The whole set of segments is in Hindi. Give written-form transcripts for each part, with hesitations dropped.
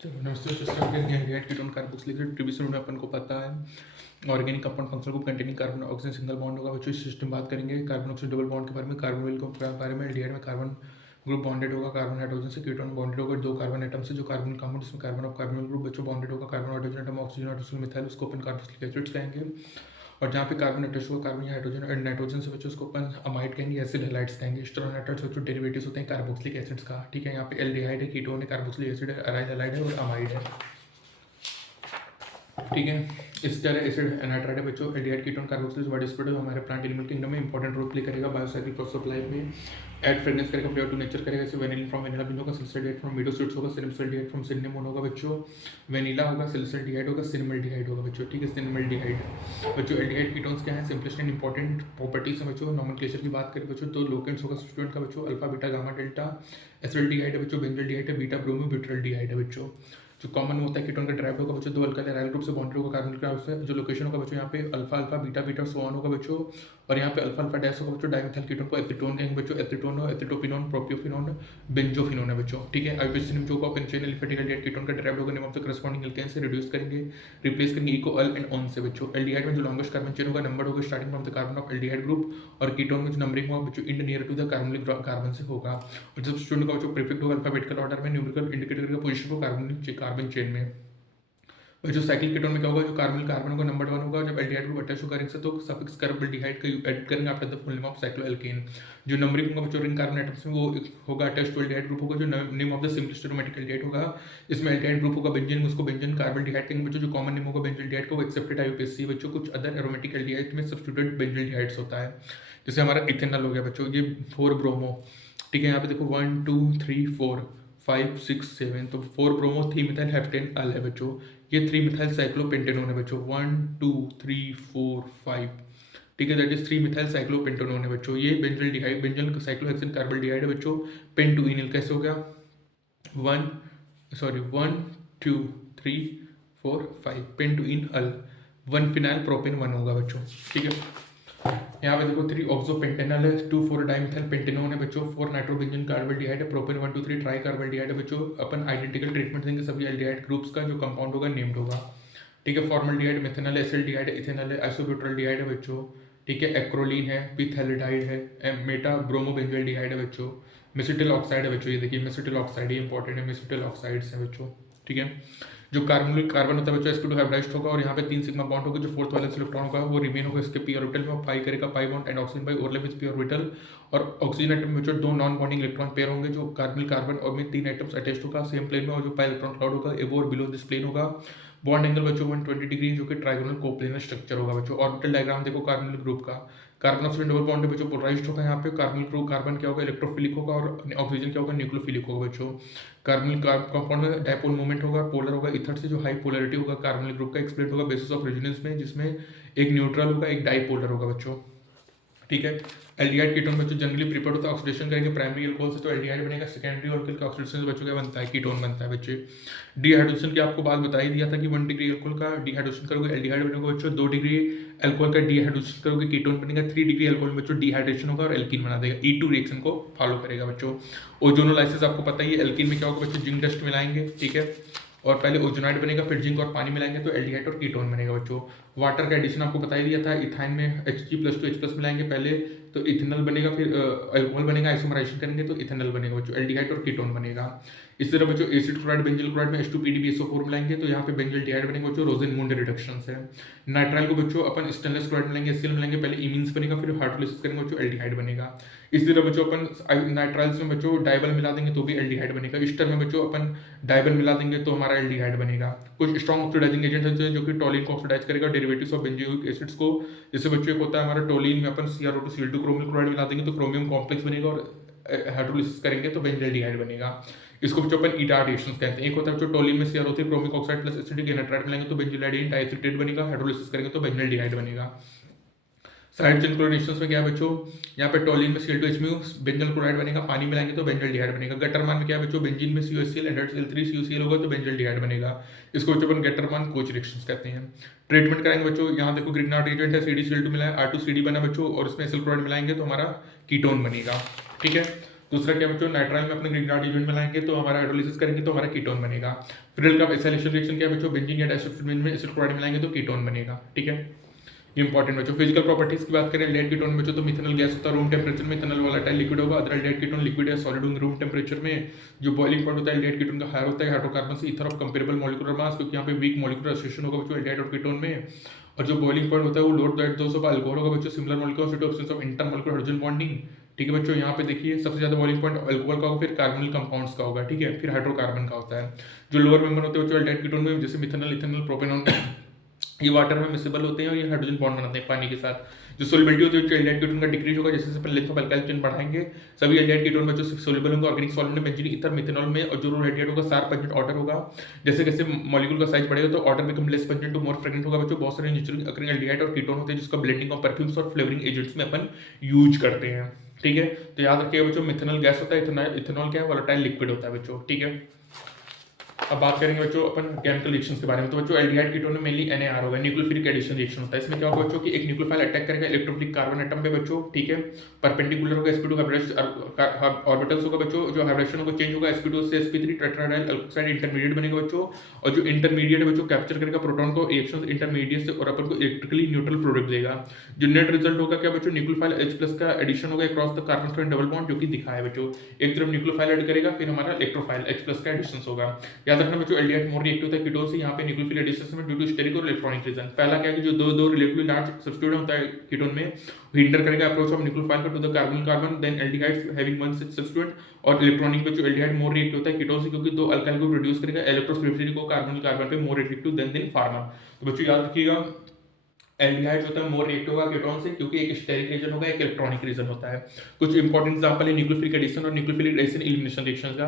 चलो नमस्ते स्टार्ट करेंगे एल्डिहाइड कीटोन कार्बोक्स लिक्विड प्रीवियस में अपन को पता है organic compound functional group containing carbon oxygen single bond होगा बच्चों। इस सिस्टम बात करेंगे कार्बन ऑक्सीजन डबल बॉन्ड के बारे में, कार्बोनिल के बारे में। एल्डिहाइड में कार्बन ग्रुप बॉन्डेड होगा, कार्बन हाइड्रोजन से कीटोन बॉन्डेड होगा, दो कार्बन एटम से जो कार्बन कंपाउंड जिसमें कार्बन ऑफ कार्बोनिल ग्रुप बच्चों बॉन्डेड होगा, carbon hydrogen atom oxygen hydrogen methyl उसको अपन कार्बोक्सिलिक एसिड्स कहेंगे। और जहाँ पे कार्बन अटैच हुआ कार्बन या हाइड्रोजन और नाइट्रोजन से बच्चों उसको अपन अमाइड कहेंगे, एसिड हैलाइड्स कहेंगे। स्टेरोनाइट्राइड्स बच्चों डेरिवेटिव्स होते हैं कार्बोक्सिलिक एसिड्स का, ठीक है। यहाँ पे एल्डिहाइड है, कीटोन है, कार्बोक्सिलिक एसिड है, अराइल हैलाइड है और अमाइड है, ठीक है। इस तरह एसिड एनाइट्राइड है बच्चों। Aldehyde ketone carboxylic body spread हमारे प्लांट एनिमल किंगडम में इंपॉर्टेंट रोल प्ले करेगा बायोसाइकिल प्रोसेस ऑफ लाइफ में। एड फ्रेगनेंस करेगा, फ्लेवर टू नेचर करेगा। जैसे वेनिलिन फ्रॉम वेनिला बीन होगा, सिल्सल्डिहाइड फ्रॉम मीडो सीड्स होगा, सिनेमल्डिहाइड फ्रॉम सिनेमोन होगा बच्चों। वेनिला होगा, सिल्सल्डिहाइड होगा, सिनेमल्डिहाइड होगा बच्चों, ठीक है। सिनेमल्डिहाइड बच्चों एल्डिहाइड कीटोन्स क्या है, सिंपलेस्ट एंड इंपॉर्टेंट प्रॉपर्टीज है बच्चों। नॉमेनक्लेचर की बात करें बच्चों तो लोकेंट्स होगा स्टूडेंट का बच्चों, अल्फा बीटा गामा डेल्टा। एसिडल्डिहाइड है बच्चों, बेंजल्डिहाइड है, बीटा ब्रोमो ब्यूटाल्डिहाइड है बच्चों। जो कॉमन होता है कीटोन का ड्राइव होगा बच्चों, दो अल्काइल एराइल ग्रुप से बॉन्डेड होगा कार्बन ग्रुप से। जो लोकेशन होगा बच्चों यहाँ पे alpha alpha beta beta so on होगा बच्चों। और यहाँ पे अल्फा अल्फा डैश होगा बच्चों। डाइमिथाइल कीटोन को एसीटोन कहेंगे बच्चों, एसीटोन एसिटोपिनोन प्रोपियोफिनोन बेंजोफिनोन है बच्चों, ठीक है। आइसोसिनिम जो होगा पेंचेन एलिफेटिक एल्डिहाइड कीटोन का ड्राइव होगा name of the corresponding alkane से रिड्यूस करेंगे, रिप्लेस करेंगे इको अल एंड ऑन से बच्चों। एल्डिहाइड में जो लॉन्गेस्ट कार्बन चेन होगा नंबर होगा starting from the carbon of aldehyde group, और कीटोन में जो नंबरिंग होगा बच्चों end near to the carbonic carbon से होगा। और जब स्टूडेंट का बच्चों प्रीफिक्स होगा अल्फाबेटिकल ऑर्डर में, न्यूमेरिकल इंडिकेटर करेगा पोजीशन को कार्बन चेन में। और जो साइक्लिक कीटोन में क्या होगा, जो कार्बन कार्बन होगा नंबर 1 होगा। जब एल्डिहाइड ग्रुप अटैच होगा रिंग से तो सफिक्स कार्बल्डिहाइड का एड करेंगे after the full name of cycloalkane. जो नंबरिंग होगा बच्चों रिंग कार्बन एटम्स में वो होगा अटैच टू एल्डिहाइड ग्रुप होगा, जो name of the simplest aromatic aldehyde होगा। इसमें एल्डिहाइड ग्रुप होगा बेंजीन, उसको बेंजीन कार्बल्डिहाइड कहेंगे बच्चों। जो कॉमन नेम होगा बेंजल्डिहाइड का वो एक्सेप्टेड आईयूपीएसी बच्चों। कुछ अदर एरोमेटिक एल्डिहाइड में सब्स्टिट्यूटेड बेंजल्डिहाइड्स होता है, जैसे हमारा इथेनॉल हो गया बच्चों, ये 4 ब्रोमो, ठीक है। यहाँ पे देखो 1 2 3 4 5 6 7, तो 4 ब्रोमो 3 मिथाइल हेप्टेन अल है बच्चों। ये 3 मिथाइल साइक्लोपेंटेनोन है बच्चों, 1 2 3 4 5, ठीक है। दैट इज 3 मिथाइल साइक्लोपेंटेनोन है बच्चों। ये बेंजल्डिहाइड बेंजल साइक्लोहेक्सेन कार्बल्डिहाइड है बच्चों। पेंटुइनिल कैसे हो गया, 1 2 3 4 5 पेंटुइन अल। 1 फिनाइल प्रोपेन 1 होगा बच्चों, ठीक है। यहाँ पे देखो 3 ऑक्सोपेंटेनॉल है, 2 4 डाइमिथाइल पेंटेनोन है बच्चों, 4 नाइट्रोबेंजीन कार्बल्डिहाइड है, प्रोपेन 1 2 3 ट्राई कार्बल्डिहाइड है बच्चों। अपन आइडेंटिकल ट्रीटमेंट देंगे सभी एल्डिहाइड ग्रुप्स का, जो कंपाउंड होगा नेम्ड होगा, ठीक है। फॉर्मल्डिहाइड, मिथेनॉल, एसिल्डिहाइड है, इथेनॉल है, आइसोब्यूटाल्डिहाइड है बच्चों, ठीक है। एक्रोलीन है, पिथैलिडाइड है, मेटा ब्रोमोबेंजल्डिहाइड है बच्चों। मेसिटिल ऑक्साइड है बच्चों, ये देखिए मेसिटिल ऑक्साइड, ये इंपॉर्टेंट है, मेसिटिल ऑक्साइड्स है बच्चों, ठीक है। जो कार्बन होता है बच्चों sp2 हाइब्रिडाइज्ड होगा, और यहाँ पे 3 सिग्मा बॉन्ड होगा। जो फोर्थ वैलेंस इलेक्ट्रॉन होगा वो रिमेन होगा इसके पी ऑर्बिटल में, पाई करेगा pi bond and oxygen by overlap with P orbital. और ऑक्सीजन एटम में जो 2 नॉन बॉन्डिंग इलेक्ट्रॉन पेयर होंगे, जो कार्बन और में 3 एटम्स अटैच्ड होगा सेम प्लेन में, और जो पाई इलेक्ट्रॉन क्लाउड होगा एबो और बिलो दिस प्लेन होगा। बॉन्ड एंगल बच्चों 120 डिग्री, जो कि ट्राइगोनल कोप्लेनर स्ट्रक्चर होगा बच्चों। ऑर्बिटल डायग्राम देखो कार्बन ग्रुप का, कार्बन ऑक्सीजन डबल बॉन्ड बच्चों पोलराइज्ड होगा। यहाँ पे कार्बन क्या होगा इलेक्ट्रोफिलिक होगा, और ऑक्सीजन क्या होगा न्यूक्लियोफिलिक होगा बच्चों। कार्बन कंपाउंड में डायपोल मूवमेंट होगा, पोलर होगा। इथर से जो हाई पोलरिटी होगा कार्बन ग्रुप का एक्सप्लेन होगा बेसिस ऑफ रेजोनेंस में, जिसमें एक न्यूट्रल होगा एक डाइपोलर होगा बच्चों, ठीक है। एल्डिहाइड कीटोन बच्चों जनरली प्रिपेयर्ड होता है ऑक्सीडेशन करेंगे प्राइमरी अल्कोहल से, तो एल्डिहाइड बनेगा। सेकेंडरी अल्कोहल का ऑक्सीडेशन से बच्चों क्या बनता है, कीटोन बनता है बच्चे। डिहाइड्रेशन की आपको बात बता ही दिया था कि 1 डिग्री अल्कोहल का डिहाइड्रेशन करोगे एल्डिहाइड बनेगा बच्चों, 2 डिग्री अल्कोहल का डिहाइड्रेशन करोगे कीटोन बनेगा, 3 डिग्री अल्कोहल बच्चों डिहाइड्रेशन होगा और एल्कीन बना देगा। E2 रिएक्शन को फॉलो करेगा बच्चों। ओजोनोलाइसिस आपको पता ही है, एल्कीन में क्या होगा बच्चों जिंक डस्ट मिलाएंगे, ठीक है। और पहले ओजोनाइड बनेगा, फिर जिंक और पानी मिलाएंगे तो एल्डिहाइड और कीटोन बनेगा बच्चों। वाटर का एडिशन आपको बता ही दिया था, इथाइन में Hg+ to H+ मिलाएंगे पहले तो इथेनॉल बनेगा, फिर अल्कोहल बनेगा, आइसोमराइजेशन करेंगे तो इथेनॉल बनेगा बच्चों, एल्डिहाइड और कीटोन बनेगा। इस तरह बच्चों एसिड क्लोराइड बेंजल क्लोराइड में H2PdBSO4 मिलाएंगे तो यहाँ पे बेंजल्डिहाइड बनेगा बच्चों, रोजेनमुंड रिडक्शन से। नाइट्राइल को बच्चों अपन स्टेनलेस क्लोराइड मिलाएंगे, HCl मिलाएंगे, पहले इमीन्स बनेगा, फिर हाइड्रोलिसिस करेंगे बच्चों, एल्डिहाइड बनेगा। इस तरह बच्चों अपन नाइट्राइल्स में बच्चों डाइबल मिला देंगे तो भी एल्डिहाइड बनेगा। इस्टर में बच्चों अपन डाइबल मिला देंगे तो हमारा एल्डिहाइड बनेगा। कुछ स्ट्रॉन्ग ऑक्सीडाइजिंग एजेंट होते हैं जो कि टोलिन को ऑक्सीडाइज करेगा, डेरिवेटिव्स ऑफ बेंजोइक एसिड्स को। जैसे बच्चों एक होता है हमारा टोलिन में अपन CrO2Cl2 क्रोमिल क्लोराइड मिला देंगे तो क्रोमियम कॉम्प्लेक्स बनेगा, और हाइड्रोलिसिस करेंगे तो बेंजल्डिहाइड बनेगा। इसको बच्चों अपन ईटा रिएक्शंस कहते हैं। एक होता है बच्चों टोलिन में CrO3 chromic oxide plus acetic anhydride मिलाएंगे तो बेंजल्डिहाइड डाइएसिटेट बनेगा, हाइड्रोलिसिस करेंगे तो बेंजल्डिहाइड बनेगा। साइड चेन क्लोरीनेशंस में क्या है बच्चों, यहाँ पे टोलिन में Cl2H बेंजल क्लोराइड बनेगा, पानी मिलाएंगे तो बेंजल्डिहाइड बनेगा। गटरमान में क्या है बच्चों, बेंजीन में CuHCl एंड CL3CuCl होगा तो बेंजल्डिहाइड बनेगा। इसको बच्चों अपन गटरमान कोच रिएक्शंस कहते हैं। ट्रीटमेंट कराएंगे बच्चों, यहाँ देखो ग्रिग्नार्ड रिएजेंट है, CdCl2 मिला है, R2CD बना बच्चों, और इसमें एसिल क्लोराइड मिलाएंगे तो हमारा कीटोन बनेगा, ठीक है। दूसरा क्या बच्चों, नाइट्राइल में अपने ग्रीन एजेंट मिलाएंगे तो हमारा हाइड्रोलिसिस करेंगे तो हमारा कीटोन बनेगा। फिर का एसाइलेशन रिएक्शन क्या है बच्चों, बेंजीन या डाइसल्फाइड में एसिड क्लोराइड मिलाएंगे तो कीटोन बनेगा। ठीक है, इंपॉर्टेंट बच्चों। फिजिकल प्रॉपर्टीज की बात करें एल्डिहाइड कीटोन बच्चों, तो मिथेनॉल गैस होता है रूम टेम्परेचर में, इथेनॉल वोलेटाइल लिक्विड होगा। अदर एल्डिहाइड कीटोन लिक्विड या सॉलिड होंगे रूम टेम्परेचर में। जो बॉइलिंग पॉइंट होता है एल्डिहाइड कीटोन का हायर होता है हाइड्रोकार्बन से ईथर ऑफ कंपेरेबल मॉलिक्यूलर मास, क्योंकि यहाँ पे वीक मॉलिक्यूलर एसोसिएशन होगा बच्चों एल्डिहाइड और कीटोन में। और जो बॉइलिंग पॉइंट होता है वो लोड दैट दोस्त ऑफ अल्कोहल होगा बच्चों, similar molecules two options of intermolecular hydrogen bonding. ठीक है बच्चों, यहाँ पे देखिए सबसे ज्यादा बॉइलिंग पॉइंट अल्कोहल का होगा, फिर कार्बोनिल कंपाउंड्स का होगा। ठीक है, फिर हाइड्रोकार्बन का होता है। जो लोअर मेंबर होते हैं बच्चों एल्डिहाइड कीटोन में, जैसे मिथेनॉल, इथेनॉल, प्रोपेनॉन, ये वाटर में मिसेबल होते हैं और ये हाइड्रोजन बॉन्ड बनाते हैं पानी के साथ। जो सोलिबिलिटी होती है एल्डिहाइड कीटोन का डिक्रीज होगा जैसे जैसे लेंथ ऑफ अल्काइल चेन बढ़ाएंगे। सभी एल्डिहाइड कीटोन में जो सोल्यूबल होंगे ऑर्गेनिक सॉल्वेंट में, बेंजीन, ईथर, मिथेनॉल में। और जो एल्डिहाइड होगा शार्प पंजेंट ऑर्डर होगा। जैसे जैसे मॉलिक्यूल का साइज बढ़ेगा तो order become less pungent to more fragrant होगा बच्चों। बहुत सारे नेचुरली अकरिंग एल्डिहाइड और कीटोन होते हैं जिसका ब्लेंडिंग ऑफ परफ्यूम्स और फ्लेवरिंग एजेंट्स में अपन यूज करते हैं। ठीक है, तो याद रखिएगा बच्चों, मिथेनॉल गैस होता है, इथेनॉल क्या है, वोलेटाइल लिक्विड होता है बच्चों। ठीक है, अब बात करेंगे बच्चों अपन केमिकल रिएक्शंस के बारे में। तो बच्चों एल्डिहाइड कीटोन में मेनली NaR होगा, न्यूक्लियोफिलिक एडिशन रिएक्शन होता है। इसमें क्या होगा बच्चों कि एक न्यूक्लियोफाइल अटैक करेगा इलेक्ट्रोफिलिक कार्बन एटम पे बच्चों। ठीक है, परपेंडिकुलर होगा sp2 ऑर्बिटल्स होगा बच्चों। जो हाइब्रिडेशन होगा चेंज होगा sp2 से sp3 टेट्राहाइड्राल अल्कोक्साइड इंटरमीडिएट बनेगा बच्चों। और जो इंटरमीडिएट बच्चों कैप्चर करेगा प्रोटॉन को रिएक्शन इंटरमीडिएट से और अपन को इलेक्ट्रिकली न्यूट्रल प्रोडक्ट देगा। जो नेट रिजल्ट होगा क्या बच्चों, न्यूक्लियोफाइल H+ का एडिशन होगा across the carbon strand double bond, जो कि दिखा है बच्चों। एक तरफ न्यूक्लियोफाइल ऐड करेगा फिर हमारा इलेक्ट्रोफाइल H+ का एडिशन होगा। याद रखना बच्चों, एल्डिहाइड रिएक्टिव होता है कीटोन से। यहाँ पे न्यूक्लियोफिल एडिशन में ड्यू टू स्टेरिक और इलेक्ट्रॉनिक रीजन। पहला क्या है कि जो दो रिलेटिवली लार्ज सब्स्टिट्यूट होता है कीटोन में, हिंडर करेगा approach of nucleophile to the carbon carbon, then aldehydes having one substitute. और इलेक्ट्रॉनिक में जो एल्डिहाइड मोर रिएक्टिव होता है कीटोन से, क्योंकि दो अल्काइल को प्रोड्यूस करेगा इलेक्ट्रोफिलिसिटी को कार्बन कार्बन पे मोर रिएक्टिव देन फार्मर। तो बच्चों याद रखिएगा, एल्डिहाइड होता है मोर रिएक्टिव होगा कीटोन से, क्योंकि एक स्टेरिक रीजन होगा एक इलेक्ट्रॉनिक रीजन होता है। कुछ इंपॉर्टेंट एग्जांपल है न्यूक्लियोफिलिक एडिशन और न्यूक्लियोफिलिक एडिशन एलिमिनेशन रिएक्शन का।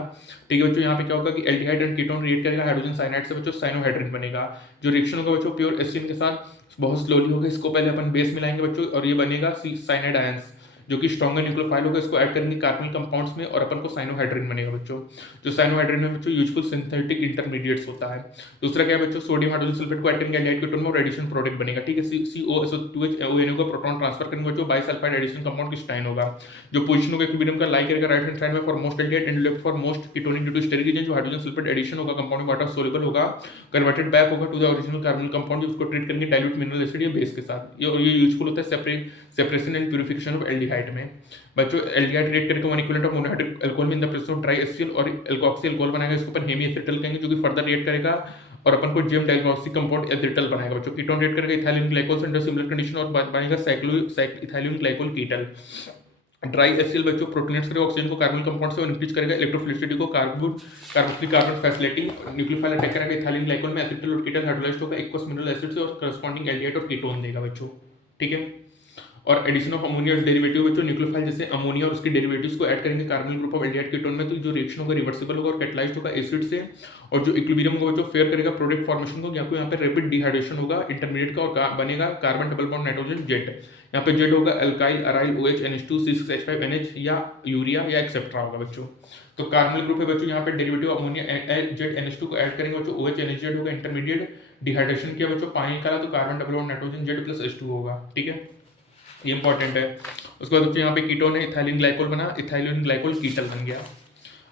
ठीक है बच्चों, यहाँ पे क्या होगा कि एल्डिहाइड एंड कीटोन रिएक्ट करेगा हाइड्रोजन साइनाइड से बच्चों, साइनोहाइड्रिन बनेगा। जो रिएक्शन होगा बच्चों प्योर एस्टिन के साथ बहुत स्लोली होगा। इसको पहले अपन बेस मिलाएंगे बच्चों और ये बनेगा साइनाइड आयंस, जो कि स्ट्रॉन्गर न्यूक्लियोफाइल होगा। इसको ऐड करेंगे कार्बनिक कंपाउंड्स में और अपन को साइनोहाइड्रिन बनेगा बच्चों। जो साइनोहाइड्रिन में बच्चों यूजफुल सिंथेटिक इंटरमीडिएट्स होता है। दूसरा क्या है बच्चों, सोडियम हाइड्रोजन सल्फेट को ऐड करेंगे एल्डिहाइड कीटोन में और एडिशन प्रोडक्ट बनेगा। ठीक है, COSO2H को प्रोटॉन ट्रांसफर करेंगे बच्चों, बाइसल्फाइड एडिशन कंपाउंड क्रिस्टाइन होगा। जो पोजीशन होगा इक्विलिब्रियम का लाई करेगा राइट हैंड साइड में for most aldehyde and left for most ketonic due to steric reason. जो हाइड्रोजन सल्फेट एडिशन होगा कंपाउंड वाटर सोल्यूबल होगा, कन्वर्टेड बैक होगा to the original carbon compound, जिसको ट्रीट करेंगे डाइल्यूट मिनरल एसिड या बेस के साथ। ये यूजफुल होता है separation and purification of aldehyde में। बच्चों एल्डिहाइड रिएक्ट करके one equivalent of monohydric alcohol में in the presence of try acyl और एल्कोक्सी अल्कोहल बनाएगा। इसको अपन हेमी एसिटल कहेंगे, जो कि फर्दर रिएक्ट करेगा और अपन को जेम डाइग्नोस्टिक कंपाउंड एसिटल बनाएगा बच्चों। कीटोन रिएक्ट करेगा ethylene glycol under similar condition और बनेगा इथाइलिन ग्लाइकोल कीटल। ड्राई एसिल बच्चों प्रोटोनेट्स करेगा ऑक्सीजन को कार्बन कंपाउंड से और इंक्रीज करेगा इलेक्ट्रोफिलिसिटी को कार्बन फैसिलिटी। न्यूक्लियोफाइल अटैक करेगा इथाइलिन ग्लाइकोल में, एसिटल और कीटल हाइड्रोलाइज्ड होगा एक्वस मिनरल एसिड से और करस्पॉन्डिंग एल्डिहाइड और कीटोन देगा बच्चों। ठीक है, और एडिशन ऑफ अमोनिया डेरिवेटिव बच्चों, न्यूक्लियोफाइल जैसे अमोनिया और उसके डेरिवेटिव्स को ऐड करेंगे carbon group of aldehyde ketone में, तो जो रिएक्शन होगा रिवर्सिबल होगा और कैटलाइज्ड होगा एसिड से। और जो इक्विलिब्रियम होगा बच्चों फेयर करेगा प्रोडक्ट फॉर्मेशन को, यहाँ पे रैपिड डिहाइड्रेशन होगा इंटरमीडिएट का और बनेगा carbon double bond nitrogen jet. यहाँ पे जेड होगा alkyl aryl OH NH2 C6H5NH या यूरिया या एक्सेट्रा होगा बच्चों। तो कार्बनिल ग्रुप है बच्चों, यहाँ पे डेरिवेटिव अमोनिया जेड NH2 को ऐड करेंगे बच्चों, OH NH जेड होगा इंटरमीडिएट। डिहाइड्रेशन किया बच्चों, पानी निकाला तो carbon double bond nitrogen Z plus H2 होगा। ठीक है, ये इंपॉर्टेंट है। उसके बाद बच्चों यहाँ पे कीटोन है, इथाइलिन ग्लाइकोल बना, इथाइलिन ग्लाइकोल कीटल बन गया।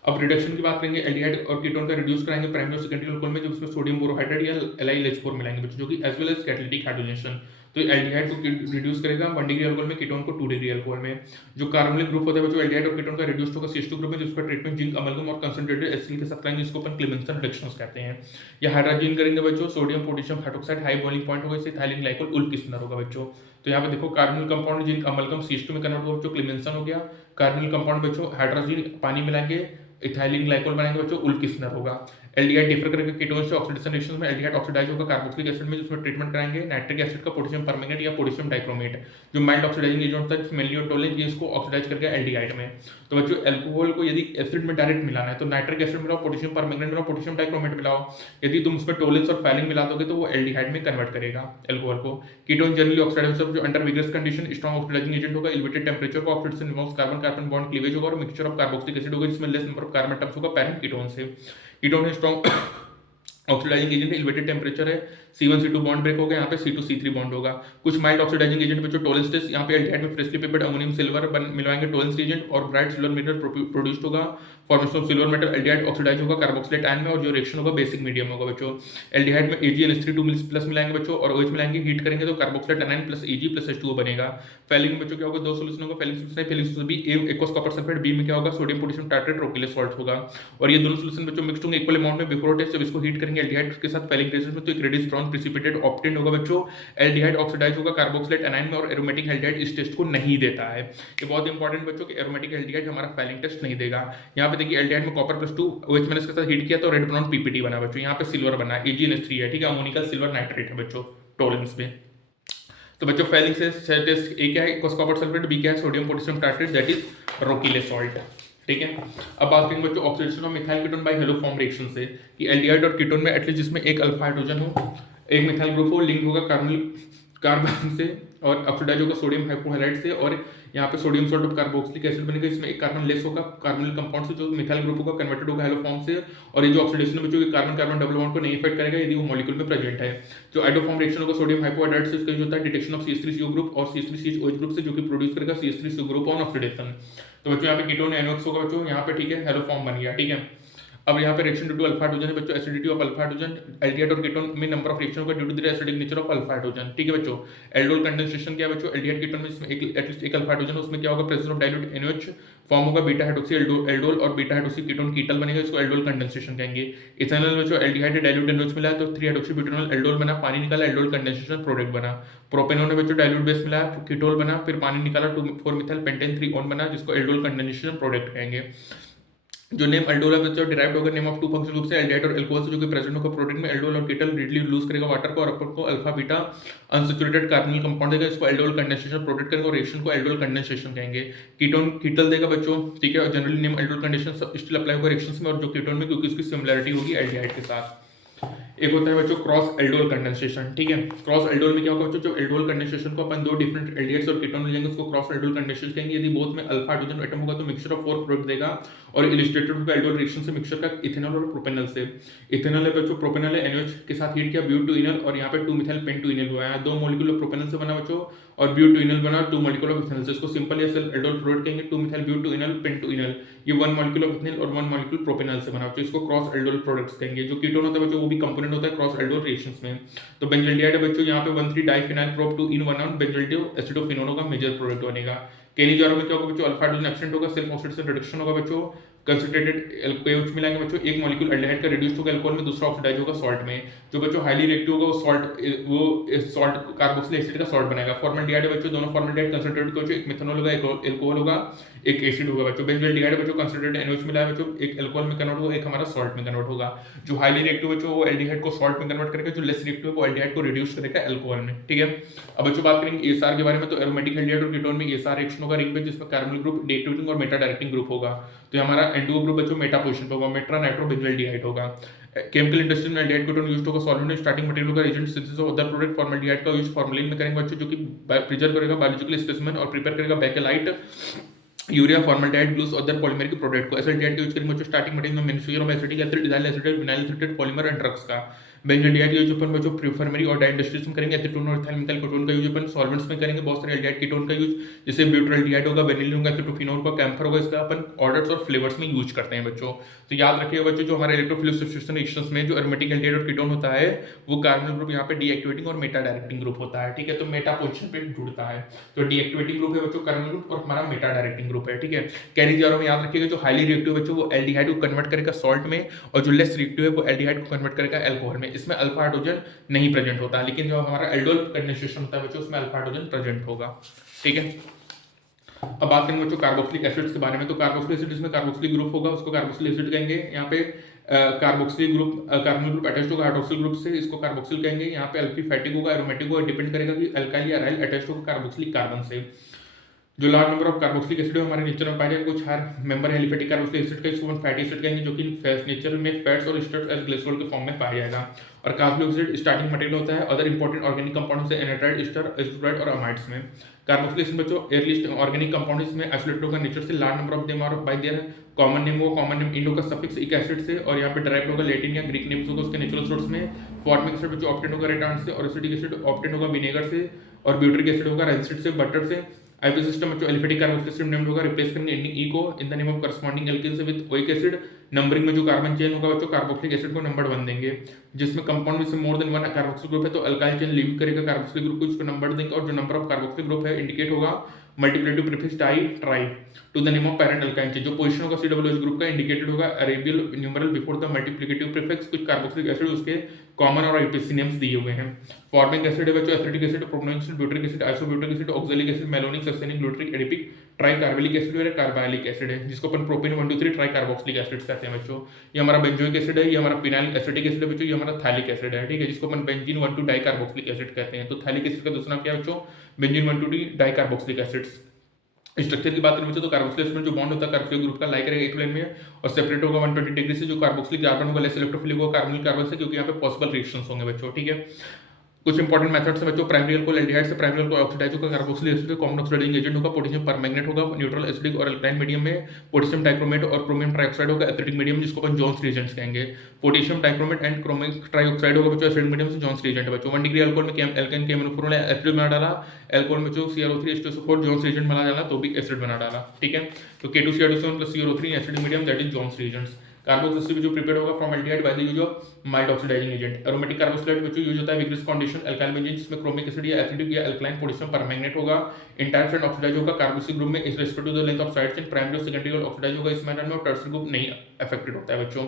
अब रिडक्शन की बात करेंगे, एल्डिहाइड और कीटोन का रिड्यूस कराएंगे प्राइमरी और सेकेंडरी अल्कोहल में, जब उसमें सोडियम बोरोहाइड्रेट या LiLH4 मिलाएंगे बच्चों, जो कि as well as catalytic hydrogenation. तो एल्डिहाइड को रिड्यूस करेगा 1 डिग्री अल्कोहल में, कीटोन को 2 डिग्री अल्कोहल में। जो कार्बोनिल ग्रुप होता है बच्चों एल्डिहाइड और कीटोन का रिड्यूस्ड होगा CH2 ग्रुप में, जिसका ट्रीटमेंट जिंक अमलगम और कंसंट्रेटेड एसिड के साथ करेंगे, जिसको अपन क्लेमेंसन रिडक्शंस कहते हैं। या हाइड्रोजन करेंगे बच्चों, sodium potassium hydroxide high boiling point होगा, इससे इथाइलिन ग्लाइकोल उल्किस्नर होगा बच्चों। तो यहाँ पे देखो carbonyl compound zinc amalgam CH2 में कन्वर्ट होगा बच्चों, क्लेमेंसन हो गया। कार्बोनिल कंपाउंड बच्चों हाइड्रोजन पानी मिलाएंगे इथाइलिन ग्लाइकोल बनाएंगे बच्चों, उल्किस्नर होगा। एल्डिहाइड डिफर करेगा कीटोन से ऑक्सीडेशन रिएक्शन में, एल्डिहाइड ऑक्सीडाइज होगा कार्बोक्सिलिक एसिड में, जिसमें ट्रीटमेंट कराएंगे नाइट्रिक एसिड का पोटेशियम परमैंगनेट या पोटेशियम डाइक्रोमेट, जो माइल्ड ऑक्सीडाइजिंग एजेंट होता है मेलियोटोलिन, ये इसको ऑक्सीडाइज करके एल्डिहाइड में। तो बच्चों अल्कोहल को यदि एसिड में डायरेक्ट मिलाना है तो नाइट्रिक एसिड मिलाओ, पोटेशियम परमैंगनेट मिलाओ, पोटेशियम डाइक्रोमेट मिलाओ। यदि तुम उसमें टोलेंस और फैलिन मिला दोगे तो वो एल्डिहाइड में कन्वर्ट करेगा अल्कोहल को। कीटोन जनरली ऑक्सीडाइज जो under vigorous condition strong oxidising agent होगा, एलिवेटेड टेंपरेचर को oxidation involves carbon carbon bond cleavage होगा और मिक्सचर ऑफ कार्बोक्सिलिक एसिड होगा, जिसमें less number of carbon atoms होगा पैरेंट कीटोन से। कीटोन है strong oxidising agent elevated temperature है, C1C2 बॉन्ड ब्रेक होगा, यहाँ पे C2C3 बॉन्ड होगा। कुछ माइल्ड ऑक्सीडाइजिंग एजेंट बच्चों टोलेंस टेस्ट, यहाँ पे एल्डिहाइड में फ्रेशली प्रिपेयर्ड अमोनियम सिल्वर मिलवाएंगे टोलेंस एजेंट और ब्राइट सिल्वर मिनरल प्रोड्यूस्ड होगा, formation of silver metal, aldehyde oxidise होगा कार्बोक्सिलेट आयन में और जो रिएक्शन होगा बेसिक मीडियम होगा बच्चों। एल्डिहाइड में AgNH3 प्लस मिलाएंगे बच्चों और OH मिलाएंगे, हीट करेंगे तो carboxylate ion plus Ag plus H2O बनेगा। फैलिंग में बच्चों क्या होगा, दो सोल्यूशन होगा, Fehling solution B aqueous copper sulphate, B में क्या होगा sodium potassium tartrate Rochelle salt होगा। और ये दोनों सोल्यूशन बच्चों मिक्स्ड होंगे इक्वल अमाउंट में बिफोर टेस्ट, जब इसको हीट करेंगे एल्डिहाइड के साथ फैलिंग रेजिस्टेंस में तो एक रेडिश ब्राउन प्रिसिपिटेट ऑब्टेन होगा बच्चों। एल्डिहाइड ऑक्सीडाइज होगा कार्बोक्सिलेट एनाइन में और एरोमेटिक एल्डिहाइड इस टेस्ट को नहीं देता है। ये बहुत इंपॉर्टेंट बच्चों कि एरोमेटिक एल्डिहाइड हमारा फैलिंग टेस्ट नहीं देगा। यहाँ पे देखिए एल्डिहाइड में कॉपर प्लस 2 OH माइनस के साथ हीट किया तो रेड ब्राउन PPT बना बच्चों, यहाँ पे सिल्वर बना AgNH3 है, ठीक है, अमोनिकल सिल्वर नाइट्रेट है बच्चों टोलेंस में। तो बच्चों फैलिंग से टेस्ट ए क्या है एक्वस कॉपर सल्फेट, बी क्या है sodium potassium tartrate that is Rochelle salt, ठीक है। अब बात करेंगे बच्चों oxidation of methyl ketone by haloform reaction से कि एल्डिहाइड और कीटोन में एटलीस्ट जिसमें एक अल्फा हाइड्रोजन हो, एक मिथाइल ग्रुप हो, लिंक होगा कार्बन से और ऑक्सीडाइज होगा सोडियम हाइपोहैलाइड से और यहाँ पे sodium salt of carboxylic acid बनेगा, इसमें एक कार्बन लेस होगा कार्बोनिल कंपाउंड से जो मिथाइल ग्रुप होगा कन्वर्टेड होगा हेलो फॉर्म से। और ये जो ऑक्सीडेशन है बच्चों कार्बन कार्बन डबल बॉन्ड को नहीं इफेक्ट करेगा यदि वो मॉलिक्यूल में प्रेजेंट है। जो आइडोफॉर्म रिएक्शन होगा सोडियम हाइपोहैलाइड से इसका जो होता है डिटेक्शन ऑफ CH3CO ग्रुप और CH3CH ग्रुप से जो कि प्रोड्यूस करेगा CH3CO ग्रुप ऑन ऑक्सीडेशन। तो बच्चों यहाँ पे कीटोन NOx होगा बच्चों, यहाँ पे ठीक है हेलो फॉर्म बन गया, ठीक है। अब यहाँ पे reaction due to alpha hydrogen है बच्चों, acidity of alpha hydrogen aldehyde और कीटोन में नंबर ऑफ रिएक्शन होगा due to the acidic nature of alpha hydrogen, ठीक है बच्चों। एल्डोल कंडेंसेशन क्या है बच्चों, एल्डिहाइड कीटोन में इसमें एक एटलीस्ट एक अल्फा हाइड्रोजन, उसमें क्या होगा presence of dilute NOH form होगा बीटा हाइड्रोक्सी एल्डोल और बीटा हाइड्रोक्सी कीटोन कीटल बनेगा, इसको एल्डोल कंडेंसेशन कहेंगे। इथेनॉल में जो एल्डिहाइड डाइल्यूट NOH मिला तो 3 हाइड्रोक्सी ब्यूटेनॉल एल्डोल बना, पानी निकाला एल्डोल कंडेंसेशन प्रोडक्ट बना। प्रोपेनॉल में बच्चों डाइल्यूट बेस मिला कीटोल बना, फिर पानी निकाला 2,4 मिथाइल पेंटेन 3 ऑन बना जिसको एल्डोल कंडेंसेशन प्रोडक्ट कहेंगे। जो नेम एल्डोल है बच्चों डिराइव्ड होगा name of two functional group से एल्डिहाइड और अल्कोहल से जो कि प्रेजेंट होगा प्रोटीन में। एल्डोल और कीटल रिडली लूज करेगा वाटर को और अपन को alpha beta unsaturated carbonyl compound देगा, इसको एल्डोल कंडेंसेशन प्रोडक्ट करेगा और रिएक्शन को एल्डोल कंडेंसेशन कहेंगे। कीटोन कीटल देगा बच्चों, ठीक है, और generally name aldol condensation still apply होगा रिएक्शंस में और जो कीटोन में क्योंकि उसकी सिमिलरिटी होगी एल्डिहाइड के साथ। एक होता है बच्चों क्रॉस एल्डोल कंडेंसेशन, ठीक है। क्रॉस एल्डोल में क्या होगा बच्चों, जो एल्डोल कंडेंसेशन को अपन दो डिफरेंट एल्डिहाइड्स और कीटोन लेंगे उसको क्रॉस एल्डोल कंडेंसेशन कहेंगे। यदि बोथ में अल्फा हाइड्रोजन एटम होगा तो मिक्सचर ऑफ 4 प्रोडक्ट देगा और इलिस्ट्रेटेड होगा एल्डोल रिएक्शन से मिक्सचर का इथेनॉल और प्रोपेनॉल से। इथेनॉल है बच्चों, प्रोपेनॉल है NOH के साथ हीट किया ब्यूटेनॉल और यहाँ पे 2 मिथाइल पेंटोइनॉल हुआ है, दो मॉलिक्यूल प्रोपेनॉल से बना बच्चों और ब्यूटेनॉल बना 2 मॉलिक्यूल ऑफ इथेनॉल से, इसको सिंपल या सेल एल्डोल प्रोडक्ट कहेंगे। 2 मिथाइल ब्यूटेनॉल पेंटोइनॉल ये 1 मॉलिक्यूल ऑफ इथेनॉल और 1 मॉलिक्यूल प्रोपेनॉल से बना बच्चों, इसको क्रॉस एल्डोल प्रोडक्ट्स कहेंगे। जो कीटोन होता है बच्चों वो भी कंपोनेंट होता है क्रॉस एल्डोल रिएक्शंस में। तो बेंजल्डिहाइड है बच्चों, यहाँ पे 1,3 डाइफिनाइल प्रोप 2 in 1 बेंजल्डियो एसिडोफिनोन का मेजर प्रोडक्ट बनेगा। केनिजारो में क्या होगा बच्चों, अल्फा हाइड्रोजन एब्सेंट होगा, सेल्फ ऑक्सीडेशन रिडक्शन होगा बच्चों, कंसंट्रेटेड KOH मिलाएंगे बच्चों, एक मॉलिक्यूल एल्डिहाइड का रिड्यूस्ड होगा अल्कोहल में, दूसरा ऑक्सीडाइज होगा सॉल्ट में। जो बच्चों हाईली रिएक्टिव होगा वो सॉल्ट कार्बोक्सिलिक एसिड का सॉल्ट बनाएगा। फॉर्मल्डिहाइड है बच्चों, दोनों फॉर्मल्डिहाइड कंसंट्रेटेड होगा, एक मेथनॉल होगा एक अल्कोहल होगा एक एसिड होगा बच्चों। बेंजल्डिहाइड है बच्चों, कंसंट्रेटेड NOH मिला है बच्चों, एक अल्कोहल में कन्वर्ट होगा एक हमारा सॉल्ट में कन्वर्ट होगा। जो हाईली रिएक्टिव बच्चों वो एल्डिहाइड को सॉल्ट में कन्वर्ट करेगा, जो लेस रिएक्टिव वो एल्डिहाइड को रिड्यूस करेगा अल्कोहल में, ठीक है। अब बच्चों बात करेंगे ESR के बारे में, तो एरोमेटिक एल्डिहाइड और कीटोन में ESR रिएक्शन होगा रिंग पे जिसमें कार्बोनिल ग्रुप डीएक्टिवेटिंग और मेटा डायरेक्टिंग ग्रुप होगा। तो ये हमारा एंडो ग्रुप बच्चों मेटा पोजीशन पे होगा, मेट्रा नाइट्रो बेंजल्डिहाइड होगा। केमिकल इंडस्ट्री में एल्डिहाइड कीटोन यूज्ड होगा सॉल्वेंट स्टार्टिंग मटेरियल का agent synthesis of other product. Formaldehyde का यूज फॉर्मलिन में करेंगे बच्चों, जो कि प्रिजर्व करेगा बायोलॉजिकल स्पेसिमेन और प्रिपेयर करेगा बैकेलाइट यूरिया फॉर्मल्डिहाइड ग्लूस और अदर पॉलीमर के प्रोडक्ट को। एसिडिहाइड का यूज करेंगे बच्चों स्टार्टिंग मटेरियल में manufacture of acetic acid ethyl acetate vinyl acetate polymer and drugs का। बेंजल्डिहाइड का यूज अपन बच्चों प्रीफर्मरी और डाई इंडस्ट्रीज में करेंगे। एसीटोन और इथाइल मिथाइल कीटोन का यूज अपन सॉल्वेंट्स में करेंगे। बहुत सारे एल्डिहाइड कीटोन का यूज जैसे ब्यूटाल्डिहाइड होगा, बेनिलीन होगा, एसीटोफिनोल होगा, कैम्फर होगा, इसका अपन ऑर्डर्स और फ्लेवर्स में यूज करते हैं बच्चों। तो याद रखिएगा बच्चों, जो हमारे इलेक्ट्रोफिलिक सब्स्टिट्यूशन रिएक्शंस में जो एरोमेटिक एल्डिहाइड और कीटोन होता है वो कार्बोनिल ग्रुप यहाँ पे डीएक्टिवेटिंग और मेटा डायरेक्टिंग ग्रुप होता है, ठीक है। तो मेटा पोजीशन पे जुड़ता है, तो डीएक्टिवेटिंग ग्रुप है बच्चों कार्बोनिल ग्रुप और हमारा मेटा डायरेक्टिंग ग्रुप है, ठीक है। कैनिजारो में याद रखिएगा, जो हाईली रिएक्टिव बच्चों वो एल्डिहाइड को कन्वर्ट करेगा सॉल्ट में और जो लेस रिएक्टिव है वो एल्डिहाइड को कन्वर्ट करेगा अल्कोहल में। इसमें अल्फा हाइड्रोजन नहीं प्रेजेंट होता, लेकिन जो हमारा एल्डोल कंडेंसेशन होता है बच्चों उसमें अल्फा हाइड्रोजन प्रेजेंट होगा, ठीक है। अब बात करेंगे बच्चों कार्बोक्सिलिक एसिड्स के बारे में, तो कार्बोक्सिलिक एसिड जिसमें कार्बोक्सिलिक ग्रुप होगा उसको कार्बोक्सिलिक एसिड कहेंगे। यहाँ पे carboxylic group carbonyl group attached होगा हाइड्रोक्सिल ग्रुप से, इसको कार्बोक्सिल कहेंगे। यहाँ पे अल्फी फैटिक होगा, एरोमेटिक होगा, डिपेंड करेगा कि अल्काइल या अराइल अटैच्ड होगा कार्बोक्सिलिक कार्बन से। जो large number of carboxylic acid हमारे नेचर में पाए जाएंगे, कुछ higher member aliphatic carboxylic acid का इसको फैटी एसिड कहेंगे, जो कि नेचर में फैट्स और स्टर्स एज ग्लिसरॉल के फॉर्म में पाया जाएगा। और कार्बोक्सिलिक एसिड स्टार्टिंग मटेरियल होता है अदर इंपॉर्टेंट ऑर्गेनिक कंपाउंड से एनाइड्राइड, एस्टर, एस्टोब्राइड और अमाइड्स में। कार्बोक्सिलिक एसिड बच्चों एयरलिस्ट ऑर्गेनिक कंपाउंड इसमें आइसोलेटेड होगा नेचर से, large number of them are by their common name होगा, कॉमन नेम इंडो का सफिक्स इक एसिड से, और यहाँ पे डायरेक्ट होगा लैटिन या ग्रीक नेम्स होगा उसके नेचुरल सोर्स में। फॉर्मिक एसिड बच्चों ऑब्टेन होगा रेटार्ड से, और एसिडिक एसिड ऑब्टेन होगा विनेगर से, और ब्यूटरिक एसिड होगा रेसिड से, बटर से। आईपी सिस्टम जो एलिफेटिक कार्बोक्सिलिक एसिड नेम्ड होगा रिप्लेस करेंगे एंडिंग ई को in the name of corresponding alkane से विद ओइक एसिड। नंबरिंग में जो कार्बन चेन होगा बच्चों कार्बोक्सिलिक एसिड को नंबर 1 देंगे, जिसमें कंपाउंड में से मोर देन 1 कार्बोक्सिलिक ग्रुप है तो अल्काइल चेन लीव करेगा कार्बोक्सिलिक ग्रुप को, उसको नंबर देंगे। और जो नंबर ऑफ कार्बोक्सिलिक ग्रुप है इंडिकेट होगा multiplicative prefix di tri to the name of parent alkyne chain. जो पोजीशन होगा COOH ग्रुप का इंडिकेटेड होगा Arabic numeral before the multiplicative prefix. कुछ कार्बोक्सिलिक एसिड उसके कॉमन और आईपीसी नेम्स दिए हुए हैं। फॉर्मिंग एसिड है बच्चों acetic acid, propanoic acid, butyric acid, आइसोब्यूटिक acid, oxalic acid, malonic, succinic, glutaric, adipic, tricarballylic acid और कार्बालिक एसिड है, जिसको अपन प्रोपेन 1 2 3 ट्राइकार्बोक्सिलिक एसिड कहते हैं बच्चों। ये हमारा बेंजोइक एसिड है, ये हमारा फिनाइल एसिटिक एसिड है बच्चों, ये हमारा थैलिक एसिड है, ठीक है, जिसको अपन बेंजीन 1 2 डाइकार्बोक्सिलिक एसिड कहते हैं। तो थैलिक एसिड का दूसरा नाम क्या है बच्चों, बेंजीन 1 2 डाइकार्बोक्सिलिक एसिड्स। स्ट्रक्चर की बात करें बच्चों तो कार्बोक्सिलिक एसिड में जो बॉन्ड होता है कार्बोक्सिलिक ग्रुप का लाइक रहेगा एक प्लेन में, और सेपरेट होगा 120 डिग्री से। जो कार्बोक्सिलिक कार्बन होगा लेस इलेक्ट्रोफिलिक होगा कार्बोनिल कार्बन से, क्योंकि यहाँ पे पॉसिबल रिएक्शंस होंगे बच्चों, ठीक है। कुछ इंपॉर्टेंट मेथड्स है बच्चों, प्राइमरी अल्कोहल एल्डिहाइड से प्राइमरी अल्कोहल ऑक्सीडाइज होगा carboxylic acid, common oxidising agent होगा पोटेशियम परमैंगनेट होगा, न्यूट्रल एसिडिक और अल्कालाइन मीडियम में पोटेशियम डाइक्रोमेट और क्रोमियम ट्राइऑक्साइड होगा एसिडिक मीडियम, जिसको अपन जॉन्स रिएजेंट्स कहेंगे। Potassium dichromate and chromic trioxide होगा बच्चों एसिडिक मीडियम से जॉन्स रिएजेंट है बच्चों। 1 डिग्री अल्कोहल में एल्केन KMnO4 एसिड बना डाला, अल्कोहल में जो CrO3H2SO4 जॉन्स रिएजेंट बना डाला तो भी एसिड बना डाला, ठीक है। तो K2CR2 + CrO3 acidic medium that is Jones reagents. Carboxylic जो प्रिपेयर्ड होगा from aldehyde by the use of mild oxidising agent. Aromatic carboxylate जो यूज होता है विग्रिस कंडीशन अल्काइल बेंजीन, जिसमें क्रोमिक एसिड या एसिडिक या अल्कलाइन पोटेशियम परमैंगनेट होगा। इंटायर फ्रेंड ऑक्सीडाइज होगा कार्बोक्सिलिक ग्रुप में इस respect to the length of side chain, primary और सेकेंडरी ऑक्सीडाइज होगा इस मैनर में, और टर्शियरी ग्रुप नहीं अफेक्टेड होता है बच्चों।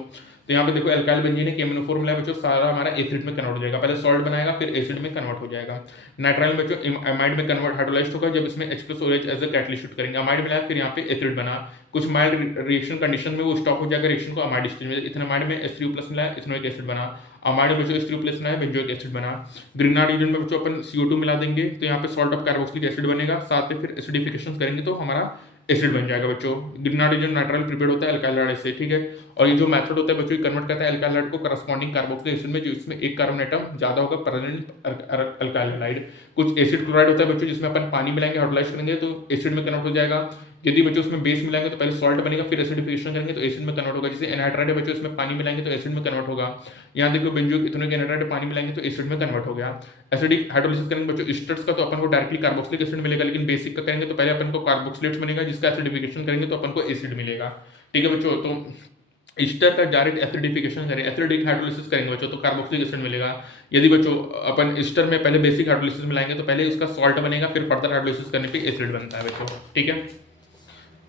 तो यहाँ पे देखो अल्काइल बेंजीन है KMnO4 मिला बच्चों, सारा हमारा एसिड में कन्वर्ट हो जाएगा, पहले सॉल्ट बनाएगा फिर एसिड में कन्वर्ट हो जाएगा। नाइट्राइल बच्चों एमाइड में कन्वर्ट हाइड्रोलाइज्ड होगा जब इसमें H+OH एज अ कैटलिस्ट करेंगे, अमाइड मिलाया फिर यहाँ पे एसिड बना। कुछ माइल्ड रिएक्शन कंडीशन में वो स्टॉप हो जाएगा रिएक्शन को अमाइड स्टेज में, इथेनामाइड में H3O+ मिलाया इथेनोइक एसिड बना, अमाइड में बच्चों H3O+ मिलाया बेंजोइक एसिड बना। ग्रिग्नार्ड रीजन में बच्चों अपन CO2 मिला देंगे तो यहाँ पे सॉल्ट ऑफ कार्बोक्सिलिक एसिड बनेगा, साथ में फिर एसिडिफिकेशन करेंगे तो हमारा एसिड बन जाएगा बच्चों। ग्रिग्नार्ड रीजन नाइट्राइल प्रिपेयर्ड होता है अल्काइल हाइड्राइड से, ठीक है। और ये जो मेथड होता है बच्चों कन्वर्ट करता है अल्काइल हाइड्राइड को करस्पॉन्डिंग कार्बोक्सिलिक एसिड में, जिसमें एक कार्बन एटम ज्यादा होगा प्रेजेंट अल्काइल हाइड्राइड। कुछ एसिड क्लोराइड होता है बच्चों जिसमें अपन पानी मिलाएंगे हाइड्रोलाइज करेंगे तो एसिड में कन्वर्ट हो जाएगा। यदि बच्चों उसमें बेस मिलाएंगे तो पहले सॉल्ट बनेगा फिर एसिडिफिकेशन करेंगे तो एसिड में कन्वर्ट होगा। जैसे एनहाइड्राइड है बच्चों इसमें पानी मिलाएंगे तो एसिड में कन्वर्ट होगा। यहाँ देखो बेंजोइक इथेनोइक एनहाइड्राइड पानी मिलाएंगे तो एसिड में कन्वर्ट हो गया। एसिडिक हाइड्रोलिसिस करेंगे बच्चों स्टर्स का तो अपन को डायरेक्टली कार्बोक्सिलिक एसिड मिलेगा, लेकिन बेसिक का करेंगे तो पहले अपन को कार्बोक्सिलेट्स बनेगा जिसका एसिडिफिकेशन करेंगे तो अपन को एसिड मिलेगा, ठीक है बच्चों। तो स्टर का डायरेक्ट एसिडिफिकेशन करें एसिडिक हाइड्रोलिसिस करेंगे बच्चों तो कार्बोक्सिलिक एसिड मिलेगा। यदि बच्चों अपन स्टर में पहले बेसिक हाइड्रोलिसिस मिलाएंगे तो पहले उसका सॉल्ट बनेगा फिर फर्दर हाइड्रोलिसिस करने पे एसिड बनता है बच्चों, ठीक है।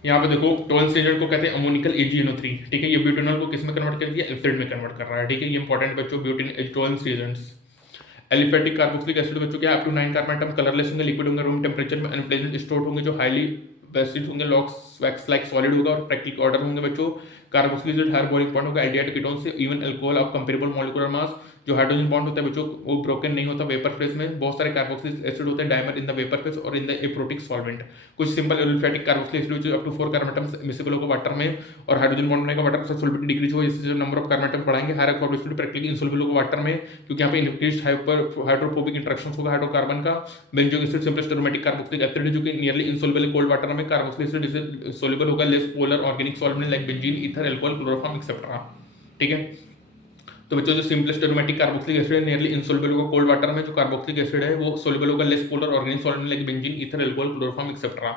यहाँ पे देखो टोल्स एजेंट को कहते हैं अमोनिकल AgNO3, ठीक है। ये ब्यूटेनॉल को किस में कन्वर्ट कर दिया एसिड में कन्वर्ट कर रहा है, ठीक है। ये इंपॉर्टेंट बच्चों ब्यूटेन टोल्स एजेंट्स। एलिफेटिक कार्बोक्सिलिक एसिड बच्चों क्या up to 9 carbon atom colourless होंगे, लिक्विड होंगे, रूम टेम्परेचर में अनप्लेजेंट स्टोर्ड होंगे, जो हाईली बेसिड होंगे, लॉक्स वैक्स लाइक सॉलिड होगा और प्रैक्टिक ऑर्डर होंगे बच्चों। Carboxylic acid higher boiling point होगा एल्डिहाइड कीटोन से, even alcohol of comparable molecular mass. जो हाइड्रोजन बॉन्ड होता है बच्चों वो ब्रोकन नहीं होता वेपर फेज में। बहुत सारे कार्बोक्सिलिक एसिड होते हैं dimer in the vapour phase और इन द एप्रोटिक सॉल्वेंट। कुछ सिंपल एलिफेटिक कार्बोक्सिलिक एसिड जो up to 4 carbon atoms miscible होगा वाटर में, और हाइड्रोजन बॉन्ड बनेगा वाटर से सॉल्वेंट डिक्रीज होगा, इससे जो नंबर ऑफ कार्बन एटम पढ़ाएंगे हायर कार्बोक्सिलिक प्रैक्टिकली इनसॉल्युबल होगा वाटर में, क्योंकि यहाँ पे इंक्रीज्ड हाइड्रोफोबिक इंटरेक्शंस होगा हाइड्रोकार्बन का। Benzoic acid simplest aromatic carboxylic acid जो कि नियरली इनसॉल्युबल कोल्ड वाटर में। कार्बोक्सिलिक एसिड इज सॉल्युबल होगा less polar organic solvent like benzene, ether, alcohol, chloroform etcetera, ठीक है। तो बच्चों जो सिंपलेस्ट एरोमेटिक कार्बोक्सिलिक एसिड है नियरली इनसॉल्युबल होगा कोल्ड वाटर में, जो कार्बोक्सिलिक एसिड है वो सॉल्युबल होगा less polar organic solvent like benzene, ether, alcohol, chloroform etcetera.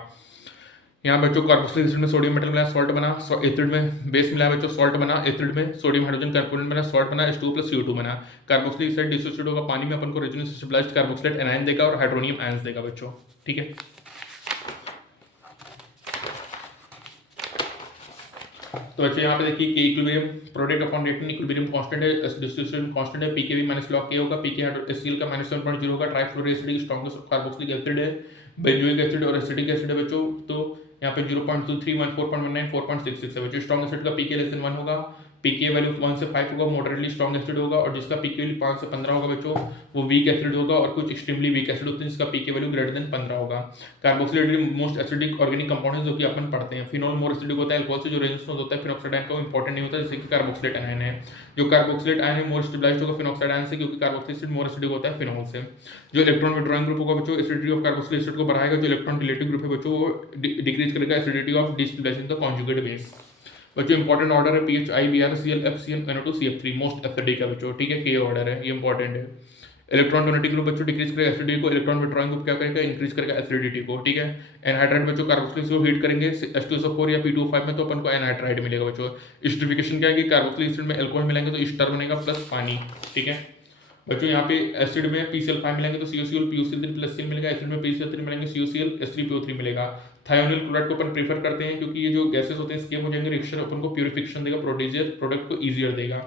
यहाँ बच्चों कार्बोक्सिलिक एसिड में सोडियम मेटल मिला सॉल्ट बना, एसिड में बेस मिला बच्चों सॉल्ट बना, एसिड में सोडियम हाइड्रोजन कार्बोनेट बना सॉल्ट बना, H2+ CO2 बना। कार्बोक्सिलिक एसिड डिसोसिएट होगा पानी में, अपन को रेजोनेंस स्टेबलाइज्ड कार्बोक्सिलेट एनायन देगा और हाइड्रोनियम आयंस देगा बच्चों, ठीक है। तो बच्चों यहाँ पे देखिए के equilibrium product upon reactant equilibrium constant है, डिस्ट्रीब्यूशन कांस्टेंट है, पीके माइनस लॉग के होगा, पीके HCl का -7.0 होगा। ट्राइफ्लोरिक एसिड स्ट्रॉन्गेस्ट कार्बोक्सिलिक एसिड है, बेंजोइक एसिड और एसिटिक एसिड है बच्चों। तो यहाँ पे 0.23, 1, 4.19, 4.66 है बच्चों। स्ट्रॉन्ग एसिड का पीके <1 होगा, पीके वैल्यू 1 से 5 होगा मॉडरेटली स्ट्रॉन्ग एसिड होगा, और जिसका पीके वैल्यू 5 से 15 होगा बच्चों वो वीक एसिड होगा, और कुछ एक्सट्रीमली वीक एसिड होते हैं जिसका पीके वैल्यू ग्रेटर देन 15 होगा। Carboxylate most acidic organic compound है जो कि अपन पढ़ते हैं। फिनॉल मोर एसिडिक होता है, अल्कोहल से जो रेजिस्टेंस होता है फिनॉक्साइड आयन का इंपॉर्टेंट नहीं होता, जैसे कि कार्बोक्सिलेट आयन है। जो कार्बोक्सिलेट आयन है मोर स्टेबलाइज्ड होगा फिनॉक्साइड आयन से, क्योंकि कार्बोक्सिलेट मोर एसिडिक होता है फिनॉल से। जो इलेक्ट्रॉन विड्रॉइंग ग्रुप होगा बच्चों एसिडिटी ऑफ कार्बोक्सिलिक एसिड को बढ़ाएगा, जो इलेक्ट्रॉन रिलेटिव ग्रुप है बच्चों वो डिक्रीज करेगा एसिडिटी ऑफ डिस्टिलेशन का कॉन्जुगेट बेस। बच्चों इंपॉर्टेंट ऑर्डर है PH I B R C L F C N NO2 CF3 most acidic है बच्चों, ठीक है, के ऑर्डर है, ये इंपॉर्टेंट है। इलेक्ट्रॉन डोनेटिंग ग्रुप बच्चों डिक्रीज करेगा एसिडिटी को, इलेक्ट्रॉन विड्रॉइंग ग्रुप क्या करेगा इंक्रीज करेगा एसिडिटी को, ठीक है। एनहाइड्राइड बच्चों कार्बोक्सिलिक को हीट करेंगे H2SO4 या P2O5 में तो अपन को एनहाइड्राइड मिलेगा बच्चों। एस्टरिफिकेशन क्या है कि कार्बोक्सिलिक एसिड में अल्कोहल मिलाएंगे तो एस्टर बनेगा प्लस पानी, ठीक है बच्चों। यहाँ पे एसिड में PCl5 मिलेंगे तो COCl PuCl3 प्लस Cl मिलेगा, एसिड में PCl3 मिलेंगे COCl H3PO3 मिलेगा। थायोनिल क्लोराइड को अपन प्रेफर करते हैं क्योंकि ये जो गैसेस होते हैं स्केप हो जाएंगे, रिएक्शन अपन को प्यूरिफिकेशन देगा, प्रोड्यूसर प्रोडक्ट को ईजियर देगा।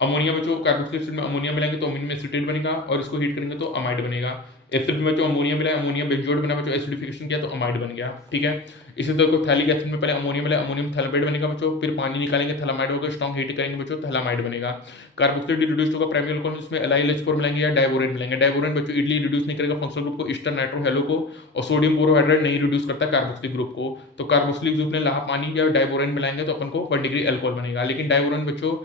अमोनिया बच्चों कार्बोक्सिलिक एसिड में अमोनिया मिलाएंगे तो अमोनियम एसिटेट बनेगा, और इसको हीट करेंगे तो अमाइड बनेगा। एसिड में जो अमोनिया मिला अमोनिया बेंजोएट बना बच्चों, एसिडिफिकेशन किया तो अमाइड बन गया, ठीक है। इसी तरह को थैलिक एसिड में पहले अमोनिया मिला अमोनियम थैलामाइड बनेगा बच्चों, फिर पानी निकालेंगे थैलामाइड होगा, स्ट्रॉन्ग हीट करेंगे बच्चों थैलामाइड बनेगा। कार्बोक्सिलेट रिड्यूस्ड होगा प्राइमरी अल्कोहल, जिसमें LiLH4 मिलेंगे या डाइबोरेन मिलेंगे। डाइबोरेन बच्चों इडली रिड्यूस नहीं करेगा फंक्शनल ग्रुप को, ईस्टर नाइट्रो हेलो को, और सोडियम बोरोहाइड्रेट नहीं रिड्यूस करता कार्बोक्सिलिक ग्रुप को। तो कार्बोक्सिलिक ग्रुप ने लाहा पानी या डाइबोरेन मिलाएंगे तो अपन को 1 डिग्री अल्कोहल बनेगा, लेकिन डाइबोरेन बच्चों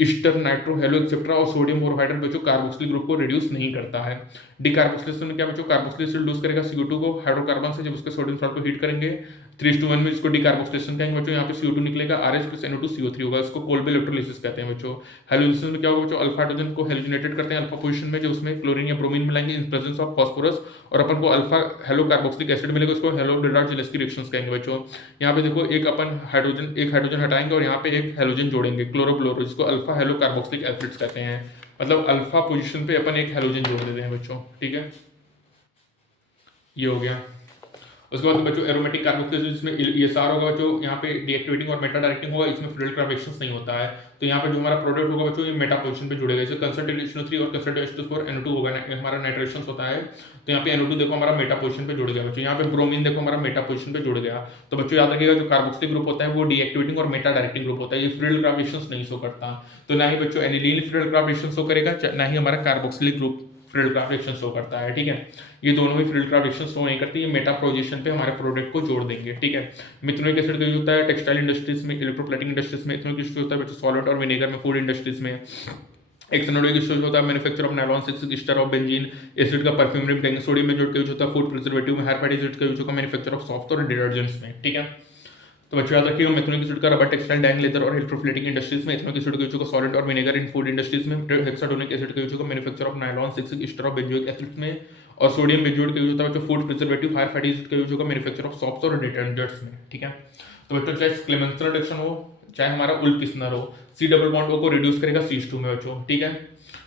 ईस्टर नाइट्रो हेलो एक्सेट्रा और सोडियम बोरोहाइड्रेट बच्चों कार्बोक्सिलिक ग्रुप को रिड्यूस नहीं करता है। डिकार्बोक्सिलेशन में क्या बच्चों कार्बोक्सिलिक एसिड रिड्यूस करेगा CO2 को हाइड्रोकार्बन से, जब उसके सोडियम सॉल्ट को हीट करेंगे 3:1 में इसको डिकार्बोक्सिलेशन कहेंगे बच्चों। यहाँ पे CO2 निकलेगा RH plus NO2 CO3 होगा, इसको कोल्बे इलेक्ट्रोलिसिस कहते हैं बच्चों। हैलोजनेशन में क्या होगा बच्चों अल्फा हाइड्रोजन को हेलोजिनेटेड करते हैं अल्फा पोजीशन में, जो उसमें क्लोरीन या ब्रोमीन मिलाएंगे इन प्रेजेंस ऑफ फास्फोरस, और अपन को अल्फा हेलो कार्बोक्सिलिक एसिड मिलेगा, उसको हेलो डिडार्जिलेस्की रिएक्शंस कहेंगे बच्चों। यहाँ पे देखो एक अपन हाइड्रोजन हटाएंगे और यहाँ पे एक हेलोजन जोड़ेंगे क्लोरोफ्लोरो, जिसको अल्फा हेलो कार्बोक्सिलिक एसिड्स कहते हैं। मतलब अल्फा पोजीशन पे अपन एक हेलोजन जोड़ देते हैं बच्चों, ठीक है, ये हो गया। उसके बाद बच्चों एरोमेटिक कार्बोक्सिलिक जिसमें ESR होगा बच्चों, यहाँ पे डीएक्टिवेटिंग और मेटा डायरेक्टिंग होगा, इसमें फ्लूइड रिएक्शंस नहीं होता है। तो यहाँ पे जो हमारा प्रोडक्ट होगा बच्चों ये मेटा पोजीशन पे जुड़ेगा, जैसे कंसंट्रेटेड HNO3 और कंसंट्रेटेड H2SO4 NO2 होगा ना, हमारा नाइट्रेशन होता है, तो यहाँ पे NO2 देखो हमारा मेटा पोजीशन पे जुड़ गया बच्चों। यहाँ पे ब्रोमीन देखो हमारा मेटा पोजीशन पे जुड़ गया। तो बच्चों याद रखिएगा जो कार्बोक्सिलिक ग्रुप होता है वो डीएक्टिवेटिंग और मेटा डायरेक्टिंग ग्रुप होता है, ये फ्लूइड रिएक्शंस नहीं शो करता। तो ना ही बच्चों एनिलीन फ्लूइड रिएक्शन शो करेगा, ना ही हमारा carboxylic group fluid reaction show करता है, ठीक है। ये दोनों ही फ्लूइड रिएक्शन शो नहीं करती, ये मेटा पोजीशन पे हमारे प्रोडक्ट को जोड़ देंगे, ठीक है। मिथेनोइक एसिड यूज होता है टेक्सटाइल इंडस्ट्रीज में, इलेक्ट्रोप्लेटिंग इंडस्ट्रीज में। इथेनोइक एसिड होता है बच्चों सॉल्वेंट और विनेगर में, फूड इंडस्ट्रीज में। एक्सोनोइक एसिड होता है manufacture of nylon 6 ester of benzene acid का परफ्यूमरी में कहेंगे। सोडियम बेंजोएट का यूज होता है फूड प्रिजर्वेटिव में, हेयर एसिड का यूज होगा मैन्युफैक्चर ऑफ सॉफ्ट और डिटर्जेंट्स में, ठीक है। तो बच्चों याद रखिए मेथनोइक एसिड का रबर टेक्सटाइल डाइंग लेदर और इलेक्ट्रोप्लेटिंग इंडस्ट्रीज में। इथेनोइक एसिड का यूज होगा सॉलिड और विनेगर इन फूड इंडस्ट्रीज में। हेक्साडोनिक एसिड का यूज होगा manufacture of nylon 6 ester of benzoic acid में। और सोडियम बेंजोएट का यूज होता है बच्चों food preservative, higher fatty acid का यूज होगा मैन्युफैक्चर ऑफ सॉफ्ट और डिटर्जेंट्स में, ठीक है। तो बच्चों चाहे क्लेमेंसर रिडक्शन हो चाहे हमारा उल्किस्नर हो, C डबल बॉन्ड O को रिड्यूस करेगा CH2 में बच्चों, ठीक है।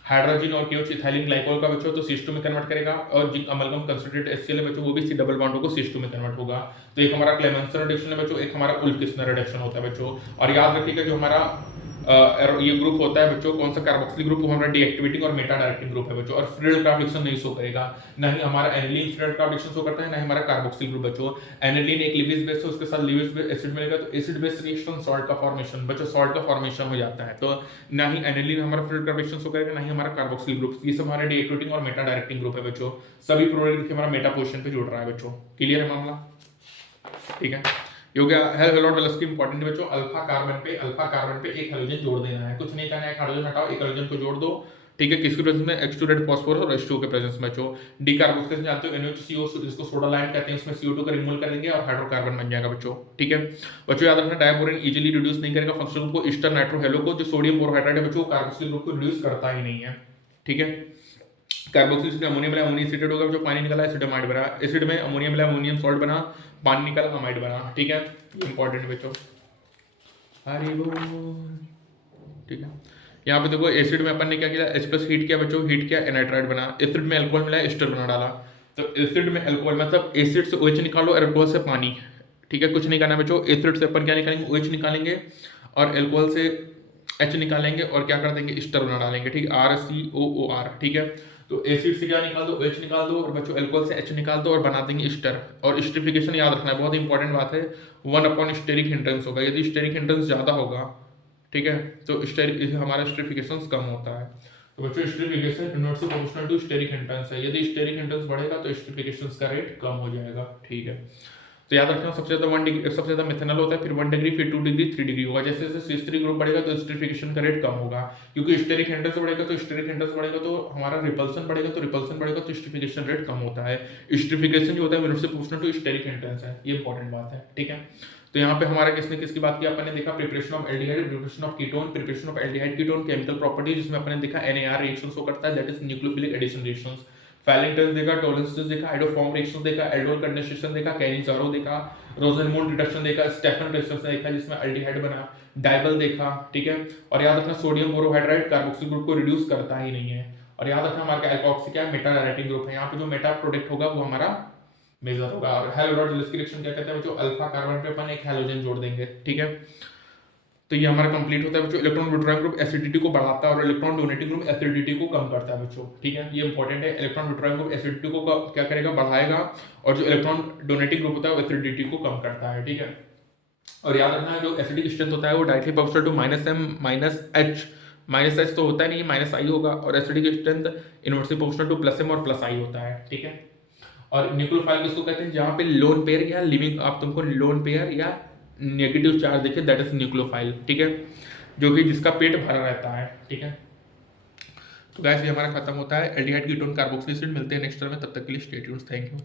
हाइड्रोजन और KOH इथाइलिन ग्लाइकोल का बच्चों तो CH2 में कन्वर्ट करेगा, और जिंक अमलगम कंसंट्रेटेड HCl है बच्चों वो भी C डबल बॉन्ड को CH2 में कन्वर्ट होगा। तो एक हमारा क्लेमेंसर रिडक्शन है बच्चों, एक हमारा उल्किस्नर रिडक्शन होता है बच्चों। और याद रखिएगा जो हमारा ये ग्रुप होता है बच्चों कौन सा कार्बोक्सिलिक ग्रुप, वो हमारा डीएक्टिवेटिंग और मेटा डायरेक्टिंग ग्रुप है बच्चों। और फ्लूइड रिएक्शन नहीं शो करेगा, ना ही हमारा एनिलीन फ्लूइड रिएक्शन शो करता है, ना ही हमारा कार्बोक्सिलिक ग्रुप बच्चों। एनिलीन एक लिविस बेस है, उसके साथ लिविस बेस एसिड मिलेगा तो एसिड बेस रिएक्शन सॉल्ट का फॉर्मेशन बच्चों, सॉल्ट का फॉर्मेशन हो जाता है। तो ना ही एनिलीन हमारा फ्लूइड रिएक्शन शो करेगा, ना ही हमारा कार्बोक्सिलिक ग्रुप। ये सब हमारे डीएक्टिवेटिंग और मेटा डायरेक्टिंग ग्रुप है बच्चों। सभी प्रोडक्ट देखिए हमारा मेटा पोजीशन पे जुड़ रहा है बच्चों। क्लियर है मामला, ठीक है। ये हो गया हेलोड वेलोसिटी इंपॉर्टेंट बच्चों। अल्फा कार्बन पे एक हाइड्रोजन जोड़ देना है, कुछ नहीं करना है, एक हाइड्रोजन हटाओ एक हाइड्रोजन को जोड़ दो, ठीक है। किसके प्रेजेंस में H2 रेड फास्फोरस और H2 के प्रेजेंस में बच्चों। डिकार्बोक्सिलेशन जानते हो NaOH जिसको सोडा लाइम कहते हैं, उसमें CO2 का रिमूवल कर देंगे और हाइड्रोकार्बन बन जाएगा बच्चों, ठीक है। बच्चों याद रखना डायबोरेन इजीली रिड्यूस नहीं करेगा फंक्शनल ग्रुप को, ईस्टर नाइट्रो हेलो को। जो सोडियम बोरोहाइड्रेट है बच्चों कार्बोक्सिलिक ग्रुप को रिड्यूस करता ही नहीं है, ठीक है। कार्बोक्सिलिक में अमोनिया मिला अमोनियम एसिटेट होगा जो पानी निकला एसिडमाइड बना, एसिड में अमोनिया मिला अमोनियम सॉल्ट बना, पानी निकला अमाइड बना, ठीक है। इंपॉर्टेंट बच्चों, हरी बोल, ठीक है। यहाँ पे देखो एसिड में अपन ने क्या किया H+ हीट किया बच्चों, हीट किया एनाइट्राइड बना। एसिड में अल्कोहल मिला एस्टर बना डाला। तो एसिड में अल्कोहल मतलब एसिड से OH निकालो और अल्कोहल से पानी, ठीक है। कुछ नहीं करना बच्चों, एसिड से अपन क्या निकालेंगे OH निकालेंगे और अल्कोहल से H निकालेंगे और क्या कर देंगे एस्टर बना डालेंगे, ठीक है, RCOOR, ठीक है। तो एसिड से क्या निकाल दो OH निकाल दो, और बच्चों अल्कोहल से H निकाल दो और बना देंगे एस्टर। और एस्टरिफिकेशन याद रखना है, बहुत इंपॉर्टेंट बात है, 1 अपॉन स्टेरिक हिंड्रेंस होगा। यदि स्टेरिक हिंड्रेंस ज़्यादा होगा ठीक है। तो हमारा स्टेरिफिकेशन कम होता है। तो बच्चों esterification inversely proportional to steric hindrance है। यदि स्टेरिक हिंड्रेंस बढ़ेगा तो स्टेरिफिकेशन का रेट कम हो जाएगा, ठीक है। तो याद रखना सबसे ज्यादा 1 डिग्री, सबसे ज्यादा मिथेनॉल होता है, फिर 1 डिग्री, फिर 2 डिग्री, 3 डिग्री होगा। जैसे जैसे C3 ग्रुप बढ़ेगा तो स्टेरिफिकेशन का रेट कम होगा, क्योंकि स्टेरिक हिंड्रेंस बढ़ेगा तो स्टेरिक हिंड्रेंस बढ़ेगा तो हमारा रिपल्सन बढ़ेगा, तो रिपल्सन बढ़ेगा तो स्टेरिफिकेशन रेट कम होता है। स्टेरिफिकेशन जो होता है inversely proportional to steric hindrance है, ये इंपॉर्टेंट बात है, ठीक है। तो यहाँ पे हमारा किसने किसकी बात की, अपन ने देखा preparation of aldehyde, preparation of ketone, preparation of aldehyde ketone, chemical properties, जिसमें अपन ने देखा NAR रिएक्शन शो करता है, that is nucleophilic addition reactions. Fehling test देखा, टॉलरेंस टेस्ट देखा, हाइड्रोफॉर्म रिएक्शन देखा, एल्डोल कंडेंसेशन देखा, कैनिज़ारो देखा, रोसेनमूड रिडक्शन देखा, स्टेफन रिएक्शन देखा जिसमें एल्डिहाइड बना, डाइबल देखा, ठीक है। और याद रखना सोडियम बोरोहाइड्राइड कार्बोक्सिल ग्रुप को रिड्यूस करता ही नहीं है। और याद रखना हमारा एल्कोक्सी क्या है, मेटा डायरेक्टिंग ग्रुप है। यहाँ पे जो मेटा प्रोडक्ट होगा वो हमारा मेजर होगा। और हेलोडोड रिएक्शन क्या कहते हैं बच्चों, अल्फा कार्बन पे अपन एक हेलोजन जोड़ देंगे, ठीक है। तो ये हमारा कंप्लीट होता है बच्चों। इलेक्ट्रॉन विड्रॉइंग ग्रुप एसिडिटी को बढ़ाता है और इलेक्ट्रॉन डोनेटिंग ग्रुप एसिडिटी को कम करता है बच्चों, ठीक है। ये इंपॉर्टेंट है। इलेक्ट्रॉन विड्रॉइंग ग्रुप एसिडिटी को क्या करेगा, बढ़ाएगा, और जो इलेक्ट्रॉन डोनेटिंग ग्रुप होता है वो एसिडिटी को कम करता है, ठीक है। और याद रखना जो एसिडिक स्ट्रेंथ होता है वो directly proportional to -m -h तो होता नहीं, -i होगा। और acidic strength inversely proportional to +m और +i होता है, ठीक है। और न्यूक्लियोफाइल किसको कहते हैं, जहाँ पे लोन पेयर या लिविंग, आप तुमको लोन पेयर या नेगेटिव चार्ज देखे, दैट इज न्यूक्लियोफाइल, ठीक है, जो कि जिसका पेट भरा रहता है, ठीक है। तो गाइस ये हमारा खत्म होता है एल्डिहाइड कीटोन कार्बोक्सिल एसिड। मिलते हैं नेक्स्ट में, तब तक के लिए स्टे ट्यून्ड, थैंक यू।